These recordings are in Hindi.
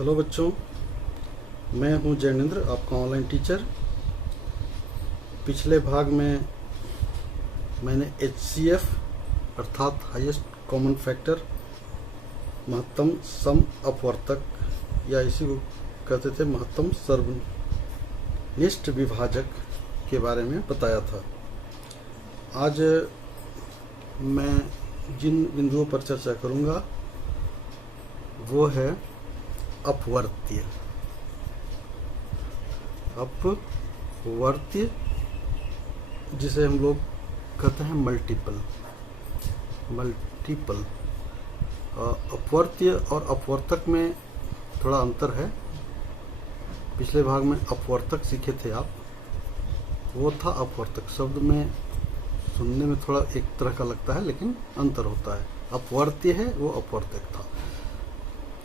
हेलो बच्चों, मैं हूं जैनेंद्र, आपका ऑनलाइन टीचर। पिछले भाग में मैंने HCF अर्थात हाईएस्ट कॉमन फैक्टर, महत्तम सम अपवर्तक या इसी को कहते थे महत्तम सर्वनिष्ठ विभाजक के बारे में बताया था। आज मैं जिन बिंदुओं पर चर्चा करूंगा वो है अपवर्त्य। अपवर्त्य जिसे हम लोग कहते हैं मल्टीपल। अपवर्त्य और अपवर्तक में थोड़ा अंतर है। पिछले भाग में अपवर्तक सीखे थे आप, वो था अपवर्तक। शब्द में सुनने में थोड़ा एक तरह का लगता है लेकिन अंतर होता है। अपवर्त्य है वो अपवर्तक था,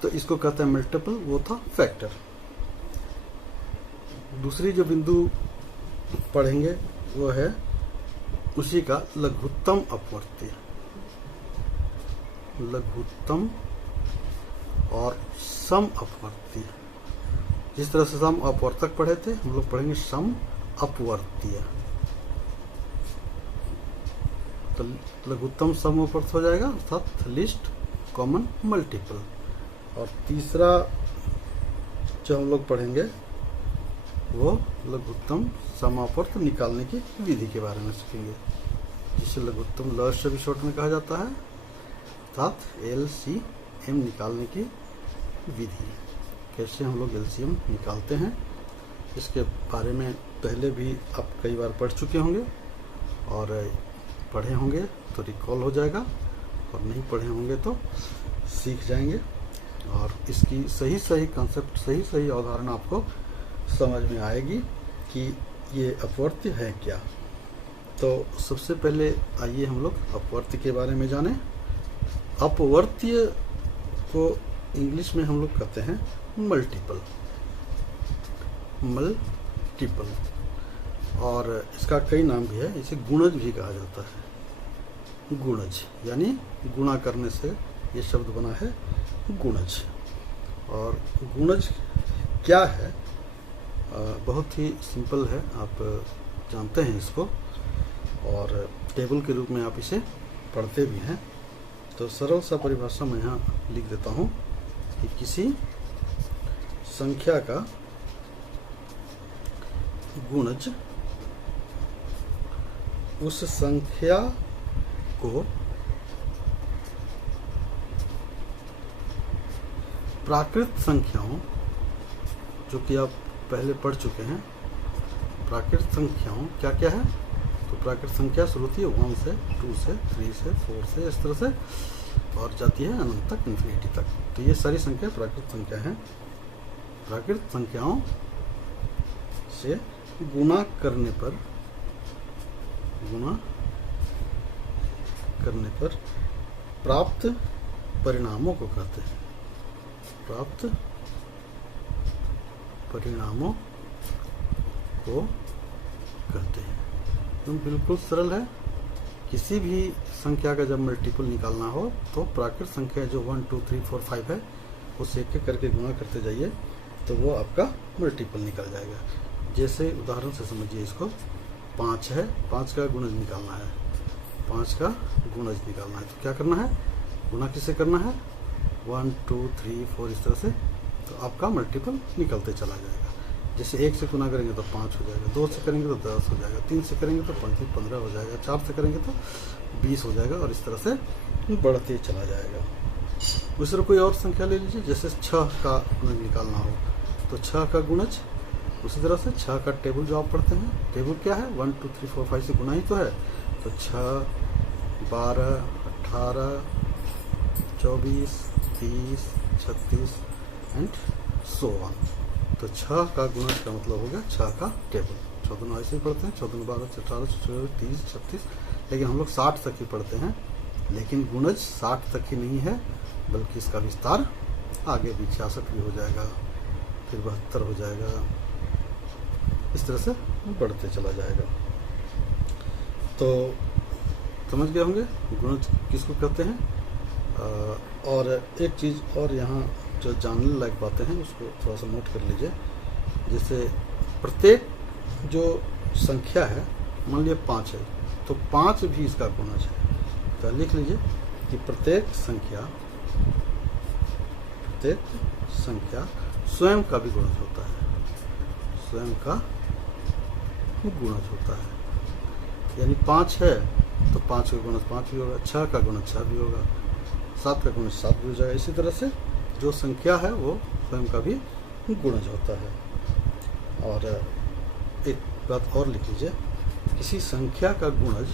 तो इसको कहते हैं मल्टीपल, वो था फैक्टर। दूसरी जो बिंदु पढ़ेंगे वो है उसी का लघुत्तम अपवर्त्य। लघुत्तम और सम अपवर्त्य। जिस तरह से सम अपवर्तक पढ़े थे, हम लोग पढ़ेंगे सम अपवर्त्य। तो लघुत्तम सम अपवर्त्य हो जाएगा अर्थात लीस्ट कॉमन मल्टीपल। और तीसरा जो हम लोग पढ़ेंगे वो लघुत्तम समापवर्त्य निकालने की विधि के बारे में सीखेंगे, जिसे लघुत्तम ल से भी शॉर्ट में कहा जाता है, अर्थात LCM निकालने की विधि। कैसे हम लोग LCM निकालते हैं इसके बारे में पहले भी आप कई बार पढ़ चुके होंगे, और पढ़े होंगे तो रिकॉल हो जाएगा, और नहीं पढ़े होंगे तो सीख जाएंगे। और इसकी सही कंसेप्ट, सही अवधारणा आपको समझ में आएगी कि ये अपवर्त्य है क्या। तो सबसे पहले आइए हम लोग अपवर्त्य के बारे में जानें। अपवर्त्य को इंग्लिश में हम लोग कहते हैं मल्टीपल। और इसका कई नाम भी है, इसे गुणज भी कहा जाता है। गुणज यानी गुणा करने से ये शब्द बना है गुणज। और गुणज क्या है? बहुत ही सिंपल है, आप जानते हैं इसको, और टेबल के रूप में आप इसे पढ़ते भी हैं। तो सरल सा परिभाषा मैं यहाँ लिख देता हूँ कि किसी संख्या का गुणज उस संख्या को प्राकृत संख्याओं, जो कि आप पहले पढ़ चुके हैं, प्राकृत संख्याओं क्या क्या है? तो प्राकृत संख्या शुरू होती है 1 से, 2 से, 3 से, 4 से, इस तरह से, और जाती है अनंत तक, इन्फिनिटी तक। तो ये सारी संख्या प्राकृत संख्या हैं। प्राकृत संख्याओं से गुणा करने पर प्राप्त परिणामों को कहते हैं। प्राप्त परिणामों को कहते हैं। एकदम बिल्कुल सरल है। किसी भी संख्या का जब मल्टीपल निकालना हो तो प्राकृत संख्या जो 1, 2, 3, 4, 5 है, उसे एक एक करके गुणा करते जाइए तो वो आपका मल्टीपल निकल जाएगा। जैसे उदाहरण से समझिए इसको, 5 है, 5 का गुणज निकालना है। 5 का गुणज निकालना है तो क्या करना है? गुणा किससे करना है? 1, 2, 3, 4 इस तरह से, तो आपका मल्टीपल निकलते चला जाएगा। जैसे 1 से गुना करेंगे तो 5 हो जाएगा, 2 से करेंगे तो 10 हो जाएगा, 3 से करेंगे तो 15 हो जाएगा, 4 से करेंगे तो 20 हो जाएगा, और इस तरह से बढ़ते चला जाएगा। उस तरह कोई और संख्या ले लीजिए, जैसे 6 का गुणज निकालना हो तो 6 का गुणज, उसी तरह से 6 का टेबल जो आप पढ़ते हैं, टेबल क्या है? 1, 2, 3, 4, 5 से गुना ही तो है। तो 6, 12, 18, 24, 30, 36 एंड सो ऑन। तो 6 का गुणज का मतलब हो गया 6 का टेबल। 14 ऐसे ही पढ़ते हैं, 14, 12, 18, 24, 30, 36, लेकिन हम लोग 60 तक ही पढ़ते हैं। लेकिन गुणज 60 तक ही नहीं है, बल्कि इसका विस्तार आगे भी 66 भी हो जाएगा, फिर 72 हो जाएगा, इस तरह से बढ़ते चला जाएगा। तो समझ गए होंगे गुणज किसको कहते हैं। और एक चीज़ और यहाँ जो जानने लायक बातें हैं उसको थोड़ा सा नोट कर लीजिए। जैसे प्रत्येक जो संख्या है, मान लिया 5 है, तो 5 भी इसका गुणज है। तो लिख लीजिए कि प्रत्येक संख्या स्वयं का भी गुणज होता है, स्वयं का गुणज होता है। यानी 5 है तो 5 का गुणज 5 भी होगा, 6 का गुणज 6 भी होगा, 7 का गुणज 7 भी हो जाएगा। इसी तरह से जो संख्या है वो स्वयं का भी गुणज होता है। और एक बात और लिख लीजिए, किसी संख्या का गुणज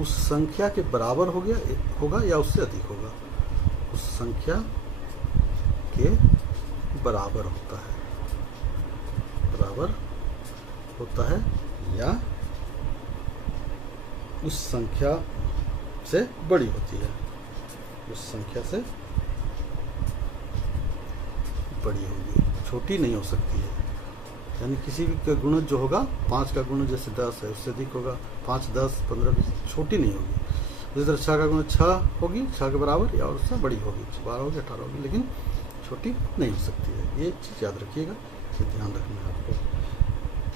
उस संख्या के बराबर होगा या उससे अधिक होगा, उस संख्या के बराबर होता है या उस संख्या से बड़ी होती है, उस संख्या से बड़ी होगी, छोटी नहीं हो सकती है। यानी किसी भी का गुणज जो होगा, 5 का गुणज जैसे 10 है उससे अधिक होगा, 5, 10, 15, 20 छोटी नहीं होगी। जिस तरह 6 का गुणज 6 होगी, 6 के बराबर या उससे बड़ी होगी, 12 होगी, 18 होगी, लेकिन छोटी नहीं हो सकती है। ये चीज़ याद रखिएगा, ये ध्यान रखना है आपको।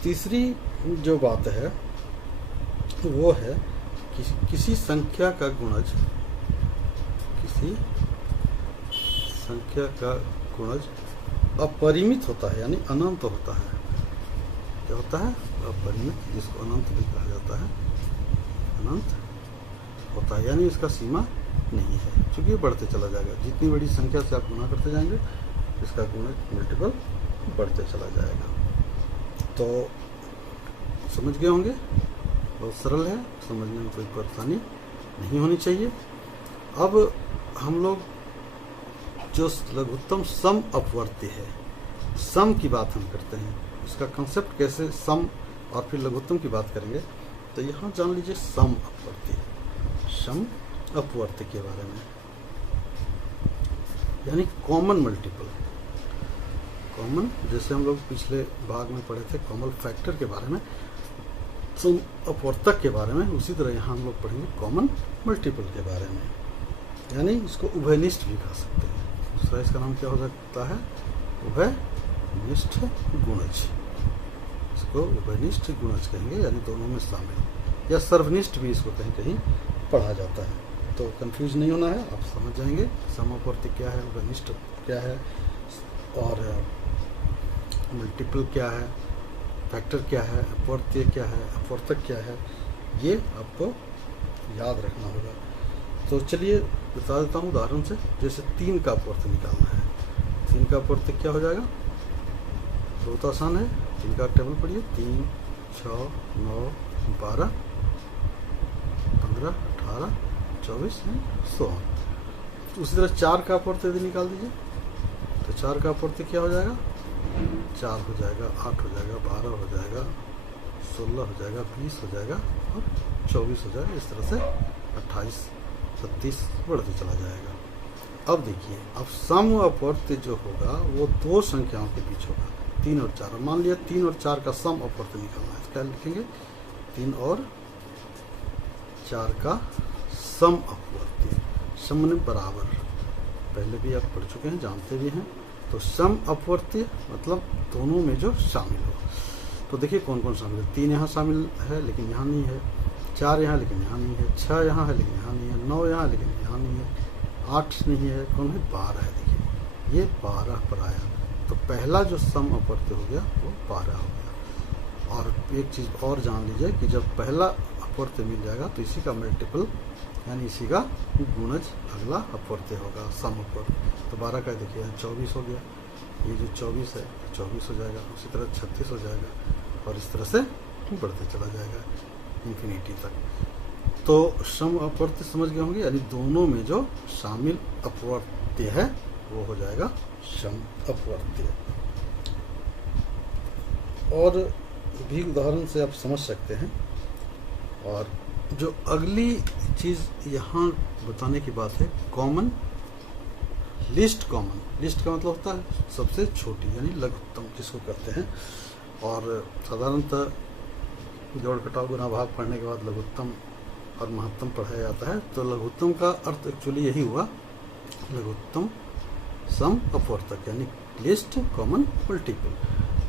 तीसरी जो बात है वो है कि किसी संख्या का गुणज अपरिमित होता है, यानी अनंत होता है। क्या होता है? अपरिमित, जिसको अनंत भी कहा जाता है, अनंत होता है, यानी इसका सीमा नहीं है, क्योंकि ये बढ़ते चला जाएगा। जितनी बड़ी संख्या से आप गुणा करते जाएंगे इसका गुणज मल्टीपल बढ़ते चला जाएगा। तो समझ गए होंगे, बहुत सरल है, समझने में कोई परेशानी नहीं होनी चाहिए। अब हम लोग जो लघुत्तम सम अपवर्ती है, सम की बात हम करते हैं, इसका कंसेप्ट कैसे सम और फिर लघुत्तम की बात करेंगे। तो यहाँ जान लीजिए सम अपवर्ती के बारे में, यानी कॉमन मल्टीपल। कॉमन, जैसे हम लोग पिछले भाग में पढ़े थे कॉमन फैक्टर के बारे में, सम अपवर्तक के बारे में, उसी तरह यहाँ हम लोग पढ़ेंगे कॉमन मल्टीपल के बारे में। यानी इसको उभयनिष्ठ भी कह सकते हैं। दूसरा इसका नाम क्या हो सकता है? उभयनिष्ठ गुणज। इसको उभयनिष्ठ गुणज कहेंगे, यानी दोनों में शामिल, या सर्वनिष्ठ भी इसको कहीं कहीं पढ़ा जाता है। तो कंफ्यूज नहीं होना है, आप समझ जाएंगे सम अपवर्ती क्या है, उभयनिष्ठ क्या है, और मल्टीपल क्या है, फैक्टर क्या है, अपवर्त्य क्या है, अपवर्तक क्या है, ये आपको याद रखना होगा। तो चलिए बता देता हूँ उदाहरण से। जैसे 3 का अपवर्त्य निकालना है, 3 का अपवर्त्य क्या हो जाएगा? बहुत आसान है, 3 का टेबल पढ़िए, 3, 6, 9, 12, 15, 18, 24, 16। उसी तरह 4 का अपवर्त्य यदि निकाल दीजिए तो 4 का अपवर्त्य क्या हो जाएगा? 4 हो जाएगा, 8 हो जाएगा, 12 हो जाएगा, 16 हो जाएगा, 20 हो जाएगा और 24 हो जाएगा। इस तरह से 28, 36 बढ़ते चला जाएगा। अब देखिए, अब सम अपवर्त्य जो होगा वो 2 संख्याओं के बीच होगा, 3 और 4। मान लिया 3 और 4 का सम अपवर्त्य निकालना है, क्या लिखेंगे? 3 और 4 का सम अपवर्त्य, सम ने बराबर, पहले भी आप पढ़ चुके हैं, जानते भी हैं। तो सम अपवर्त्य मतलब दोनों में जो शामिल हो। तो देखिए कौन कौन शामिल है। 3 यहाँ शामिल है लेकिन यहाँ नहीं है, 4 यहाँ लेकिन यहाँ नहीं है, 6 यहाँ है लेकिन यहाँ नहीं है, 9 यहाँ लेकिन यहाँ नहीं है, 8 नहीं है, कौन है? 12 है। देखिए ये 12 पर आया, तो पहला जो सम अपवर्त्य हो गया वो 12 हो गया। और एक चीज़ और जान लीजिए कि जब पहला अपवर्त्य मिल जाएगा तो इसी का मल्टीपल, यानी इसी का गुणज अगला अपवर्त्य होगा, सम अपवर्त्य। तो 12 का देखिए 24 हो गया, ये जो 24 है 24 हो जाएगा, उसी तरह 36 हो जाएगा, और इस तरह से बढ़ते चला जाएगा इन्फिनिटी तक। तो सम अपवर्त्य समझ गए होंगे, यानी दोनों में जो शामिल अपवर्त्य है वो हो जाएगा सम अपवर्त्य। और भी उदाहरण से आप समझ सकते हैं। और जो अगली चीज़ यहाँ बताने की बात है, कॉमन लिस्ट। कॉमन लिस्ट का मतलब होता है सबसे छोटी, यानी लघुत्तम जिसको कहते हैं। और साधारणतः जोड़ घटाव गुणा भाग पढ़ने के बाद लघुत्तम और महत्तम पढ़ाया जाता है। तो लघुत्तम का अर्थ एक्चुअली यही हुआ, लघुत्तम सम अपवर्तक यानी लिस्ट कॉमन मल्टीपल।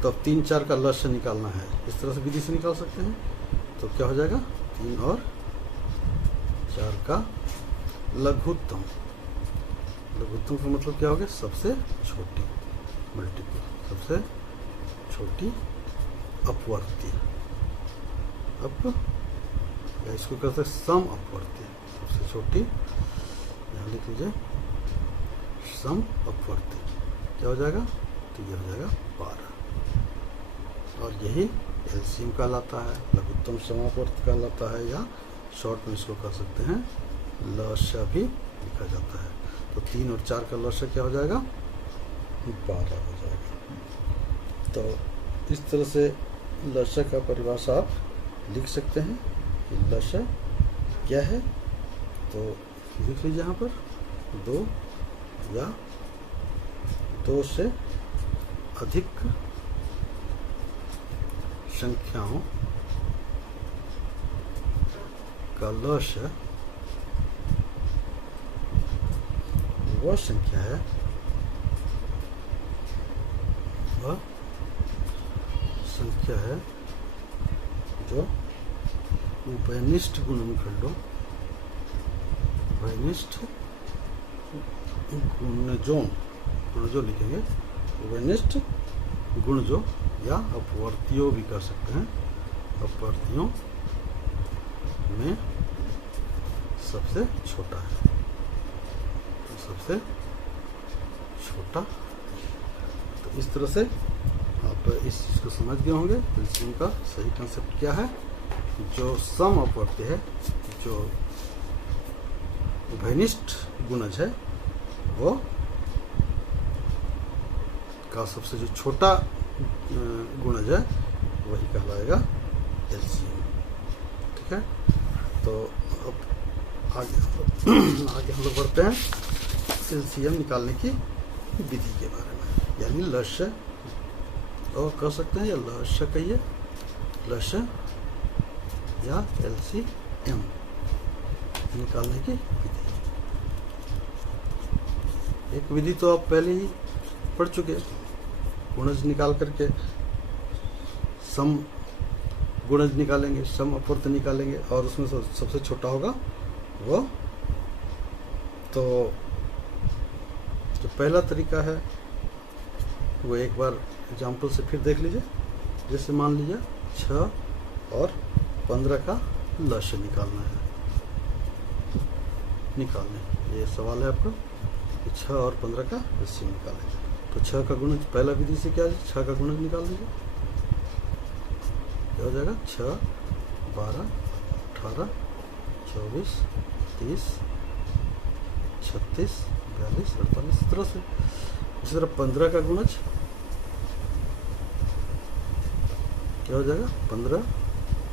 तो अब 3 4 का लक्ष्य निकालना है, इस तरह से विधि से निकाल सकते हैं। तो क्या हो जाएगा, 3 और 4 का लघुत्तम। लघुत्तम का मतलब क्या हो गया, सबसे छोटी मल्टीपल, सबसे छोटी अपवर्ती। अब या इसको कहते हैं सम अपवर्ती, सबसे छोटी, यहाँ लिख लीजिए सम अपवर्ती। क्या हो जाएगा, तो ये हो जाएगा 12। और यही एलसीएम कहलाता है, लघुत्तम समापवर्त कहलाता है, या शॉर्ट में इसको कह सकते हैं लक्ष्य भी लिखा जाता है। तो 3 और 4 का लक्ष्य क्या हो जाएगा, 12 हो जाएगा। तो इस तरह से लक्ष्य का परिभाषा आप लिख सकते हैं कि लक्ष्य क्या है। तो लिख लीजिए यहाँ पर 2 या 2 से अधिक संख्याओं का लक्ष्य वह संख्या है, वह संख्या है जो उभयनिष्ठ गुणनखंडों, उभयनिष्ठ गुणजों, गुणजों लिखेंगे, उभयनिष्ठ गुणजों या अपवर्तियों भी कर सकते हैं, अपवर्तियों में सबसे छोटा है, तो सबसे छोटा। तो इस तरह से आप इस चीज़ को समझ गए होंगे। एलसीएम का सही कंसेप्ट क्या है, जो सम अपवर्त्य है, जो उभयनिष्ठ गुणज है, वो का सबसे जो छोटा गुणज है वही कहलाएगा एलसीएम। ठीक है, तो अब आगे हम लोग बढ़ते हैं एलसीएम निकालने की विधि के बारे में, यानी लक्ष्य और कह सकते हैं, या लक्ष्य कहिए, लक्ष्य या एलसीएम निकालने की विधि। एक विधि तो आप पहले ही पढ़ चुके, गुणज निकाल करके सम गुणज निकालेंगे, सम अपवर्त निकालेंगे, और उसमें सबसे छोटा होगा वो। तो जो पहला तरीका है वो एक बार एग्जाम्पल से फिर देख लीजिए। जैसे मान लीजिए 6 और 15 का लक्ष्य निकालना है, निकालने, ये सवाल है आपका कि 6 और 15 का लक्ष्य निकालेंगे। तो 6 का गुणज पहला विधि से क्या है, 6 का गुणज निकाल लीजिए। क्या हो जाएगा, 6 12 18 24 30 36 42 48, इस तरह से। इसी तरह 15 का गुणज क्या हो जाएगा, 15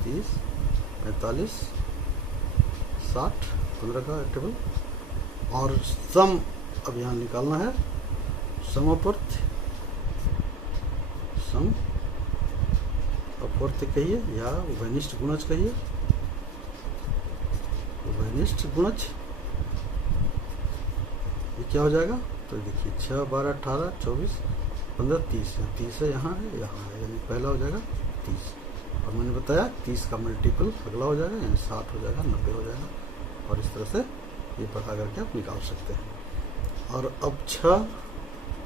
30 45 60, 15 का टेबल। और सम अब यहाँ निकालना है, समअपवर्त्य, सम अपवर्त्य कहिए या उभयनिष्ठ गुणज कहिए, उभयनिष्ठ गुणज। ये क्या हो जाएगा, तो देखिए 6 12 18 24 15 30 है, 30 है, यहाँ है, यहाँ है, यानी पहला हो जाएगा 30। और मैंने बताया 30 का मल्टीपल अगला हो जाएगा, यानी 60 हो जाएगा, 90 हो जाएगा, और इस तरह से ये पता करके आप निकाल सकते हैं। और अब 6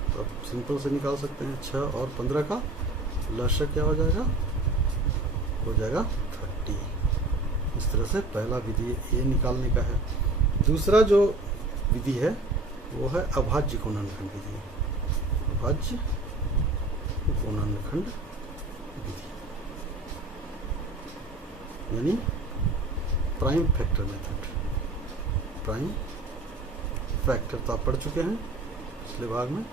तो सिंपल से निकाल सकते हैं, 6 और 15 का लक्ष्य क्या हो जाएगा, हो जाएगा 30। इस तरह से पहला विधि ये निकालने का है। दूसरा जो विधि है वो है अभाज्य गुणनखंड विधि, अभाज्य गुणनखंड विधि, यानी prime factor method. Prime factor तो आप पढ़ चुके हैं पिछले भाग में।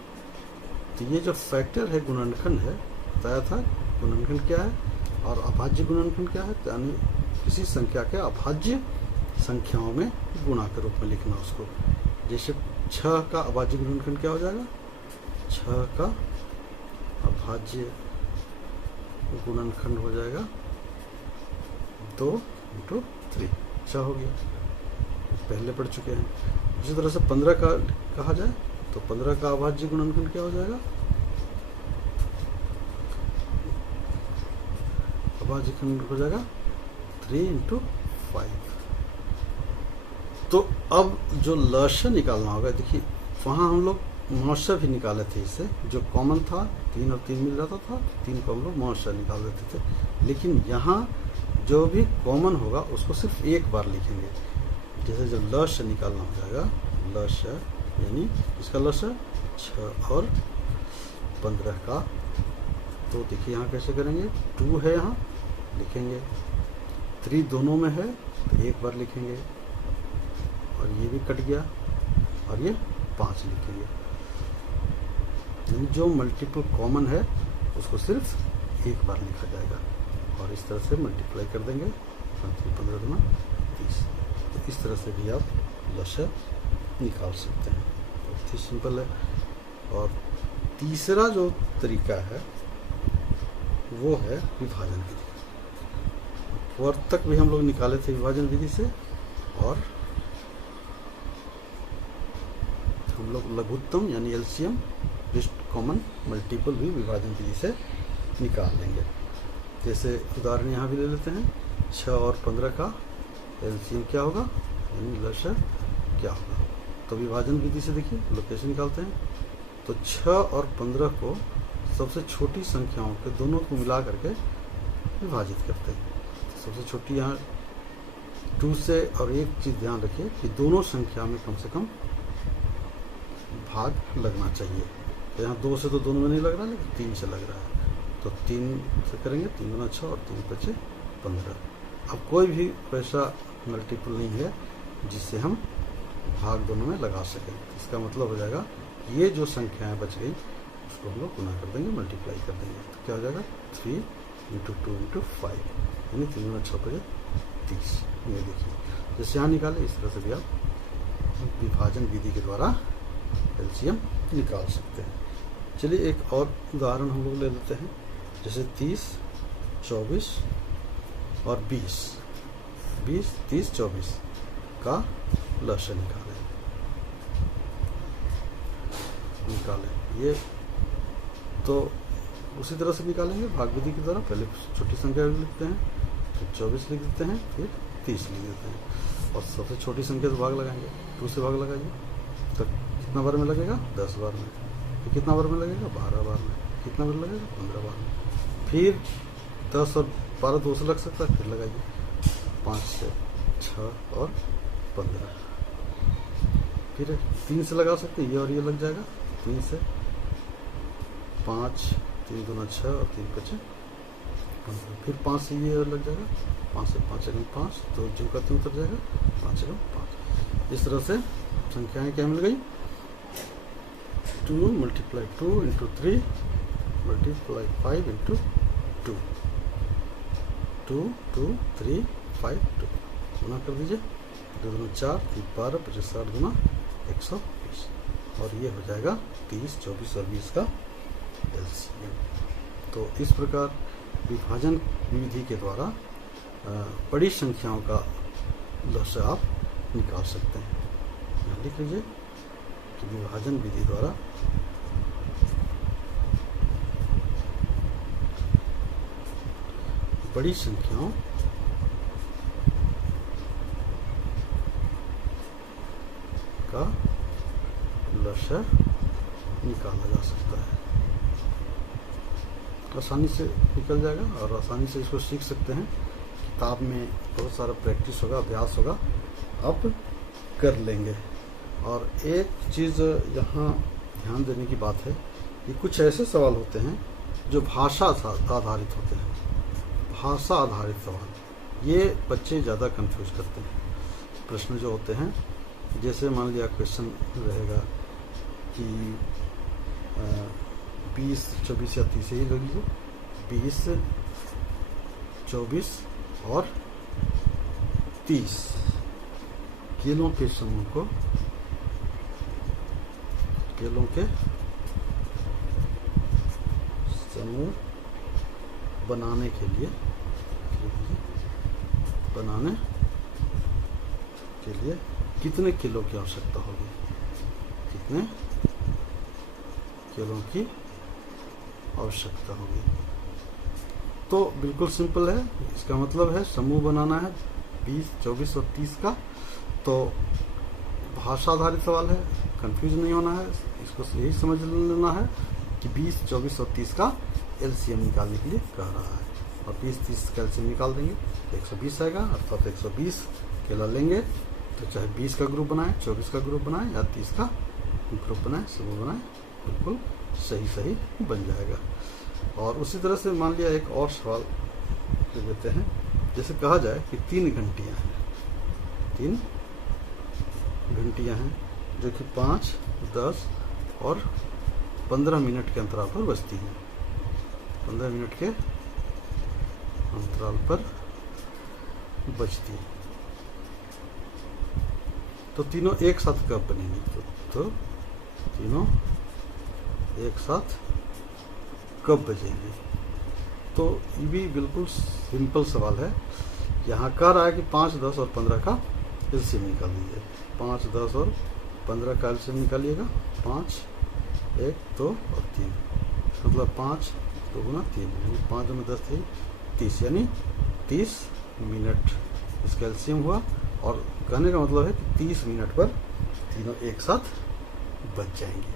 तो ये जो फैक्टर है, गुणनखंड है, बताया था गुणनखंड क्या है और अभाज्य गुणनखंड क्या है, यानी किसी संख्या के अभाज्य संख्याओं में गुणा के रूप में लिखना उसको। जैसे 6 का अभाज्य गुणनखंड क्या हो जाएगा, 6 का अभाज्य गुणनखंड हो जाएगा 2 × 3, अच्छा हो गया, पहले पढ़ चुके हैं। इसी तरह से 15 का कहा जाए तो 15 का अभाज्य गुणनखंड क्या हो जाएगा, अभाज्य खंड हो जाएगा 3 × 5। तो अब जो लक्ष्य निकालना होगा, देखिए वहाँ हम लोग मौशा भी निकाले थे, इससे जो कॉमन था 3 और 3 मिल जाता था, 3 को हम लोग मौशा निकाल देते थे। लेकिन यहाँ जो भी कॉमन होगा उसको सिर्फ एक बार लिखेंगे। जैसे जब लक्ष्य निकालना हो जाएगा, लक्ष्य यानी इसका लक्ष्य 6 और 15 का, तो देखिए यहाँ कैसे करेंगे, 2 है यहाँ लिखेंगे, 3 दोनों में है तो एक बार लिखेंगे, और ये भी कट गया और ये 5 लिखेंगे। यानी जो मल्टीपल कॉमन है उसको सिर्फ एक बार लिखा जाएगा, और इस तरह से मल्टीप्लाई कर देंगे, 15 × 30। तो इस तरह से भी आप लक्ष्य निकाल सकते हैं, बहुत ही सिंपल है। और तीसरा जो तरीका है वो है विभाजन विधि। वर्ग तक भी हम लोग निकाले थे विभाजन विधि से, और हम लोग लघुत्तम यानी एलसीएम लिस्ट कॉमन मल्टीपल भी विभाजन विधि से निकाल लेंगे। जैसे उदाहरण यहाँ भी ले लेते हैं, 6 और 15 का एलसीएम क्या होगा, यानी लक्ष्य क्या होगा। तो विभाजन विधि से देखिए लोग कैसे निकालते हैं, तो 6 और 15 को सबसे छोटी संख्याओं के दोनों को मिला करके विभाजित करते हैं। तो सबसे छोटी यहाँ 2 से, और एक चीज़ ध्यान रखिए कि दोनों संख्या में कम से कम भाग लगना चाहिए। तो यहाँ 2 से तो दोनों में नहीं लग रहा, लेकिन 3 से लग रहा है, तो 3 से करेंगे, 3 × 6 और 3 बचे 15। अब कोई भी वैसा मल्टीपल नहीं है जिससे हम भाग दोनों में लगा सकें। इसका मतलब हो जाएगा ये जो संख्याएं बच गई उसको हम लोग गुना कर देंगे, मल्टीप्लाई कर देंगे, तो क्या हो जाएगा 3 × 2 × 5, यानी 3 × 6 बजे 30। ये देखिए जैसे यहाँ निकाले इस तरह से भी आप विभाजन विधि के द्वारा एलसीएम निकाल सकते हैं। चलिए एक और उदाहरण हम लोग ले लेते हैं, जैसे 30, 24 और 20, 30, 24 का लक्ष्य निकालें। ये तो उसी तरह से निकालेंगे भाग विधि की तरह, पहले छोटी संख्या लिखते हैं, फिर 24 लिख देते हैं, फिर 30 लिख देते हैं, और सबसे छोटी संख्या से भाग लगाएंगे, 2 से भाग लगाइए, तो कितना बार में लगेगा, 10 बार में, फिर कितना बार में लगेगा, 12 बार में, कितना बार लगेगा, 15 बार में, फिर 10 और 12 2 से लग सकता है, फिर लगाइए 5 से 6 और 15, फिर 3 से लगा सकते हैं, ये और ये लग जाएगा, 3 से 5, 3 दूना 6 और 3 बचे 15, फिर 5 से ये लग जाएगा, 5 से 5 × 5, तो जो का 3 उतर जाएगा, 5 × 5। इस तरह से संख्याएं क्या मिल गई, 2 × 2 × 3 × 5 × 2, 2 2 3 5 2 गुना कर दीजिए, 2 दूना 4, 3 12, 25 60 गुना 120, और ये हो जाएगा 30, 24 और 20 का एलसीएम। तो इस प्रकार विभाजन विधि के द्वारा बड़ी संख्याओं का लक्ष्य आप निकाल सकते हैं। यहाँ लिख लीजिए कि विभाजन विधि द्वारा बड़ी संख्याओं का लक्ष्य निकाला जा सकता है। आसानी से निकल जाएगा और आसानी से इसको सीख सकते हैं। किताब में बहुत सारा प्रैक्टिस होगा, अभ्यास होगा, आप कर लेंगे। और एक चीज़ यहाँ ध्यान देने की बात है कि कुछ ऐसे सवाल होते हैं जो भाषा आधारित होते हैं। भाषा आधारित सवाल ये बच्चे ज़्यादा कंफ्यूज करते हैं। प्रश्न जो होते हैं, जैसे मान लिया क्वेश्चन रहेगा कि 20, 24 या 30 ही ले लीजिए, 20, 24 और 30 केलों के समूह को, केलों के समूह बनाने के लिए के लिए कितने किलो की आवश्यकता होगी, कितने किलो की आवश्यकता होगी। तो बिल्कुल सिंपल है, इसका मतलब है समूह बनाना है 20, 24 और 30 का। तो भाषा आधारित सवाल है, कंफ्यूज नहीं होना है, इसको यही समझ लेना है कि 20, 24 और 30 का एलसीएम निकालने के लिए कह रहा है। और 20, 30 का एलसीएम निकाल देंगे तो 120 आएगा, अर्थात 120 केला लेंगे। तो चाहे 20 का ग्रुप बनाए, 24 का ग्रुप बनाए या 30 का ग्रुप बनाए, समूह बनाए, बिल्कुल सही बन जाएगा। और उसी तरह से मान लिया एक और सवाल ले लेते हैं। जैसे कहा जाए कि 3 घंटियाँ हैं, 3 घंटियाँ हैं जो कि 5, 10 और 15 मिनट के अंतराल पर बजती हैं। 15 मिनट के अंतराल पर बजती है। तो तीनों एक साथ कब बनेंगी? तो तीनों एक साथ कब बजेंगे? तो ये भी बिल्कुल सिंपल सवाल है। यहाँ कह रहा है कि 5, 10 और 15 का एलसीएम निकाल लीजिए। 5, 10 और 15 का एलसीएम निकालिएगा। 5, 1, 2 और 3, मतलब 5 2 गुना 3, यानी 5 में 10 30, यानी 30 मिनट इसका एलसीएम हुआ। और कहने का मतलब है कि 30 मिनट पर तीनों एक साथ बच जाएंगे।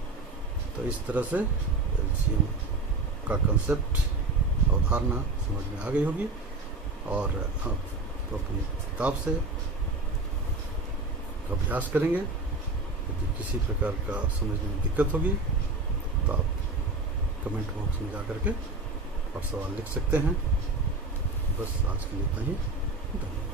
तो इस तरह से एलसीएम का कंसेप्ट, अवधारणा समझ में आ गई होगी। और आप तो अपनी किताब से अभ्यास करेंगे। यदि किसी प्रकार का समझने में दिक्कत होगी तो आप कमेंट बॉक्स में जा करके और सवाल लिख सकते हैं। बस आज के लिए इतना ही। धन्यवाद।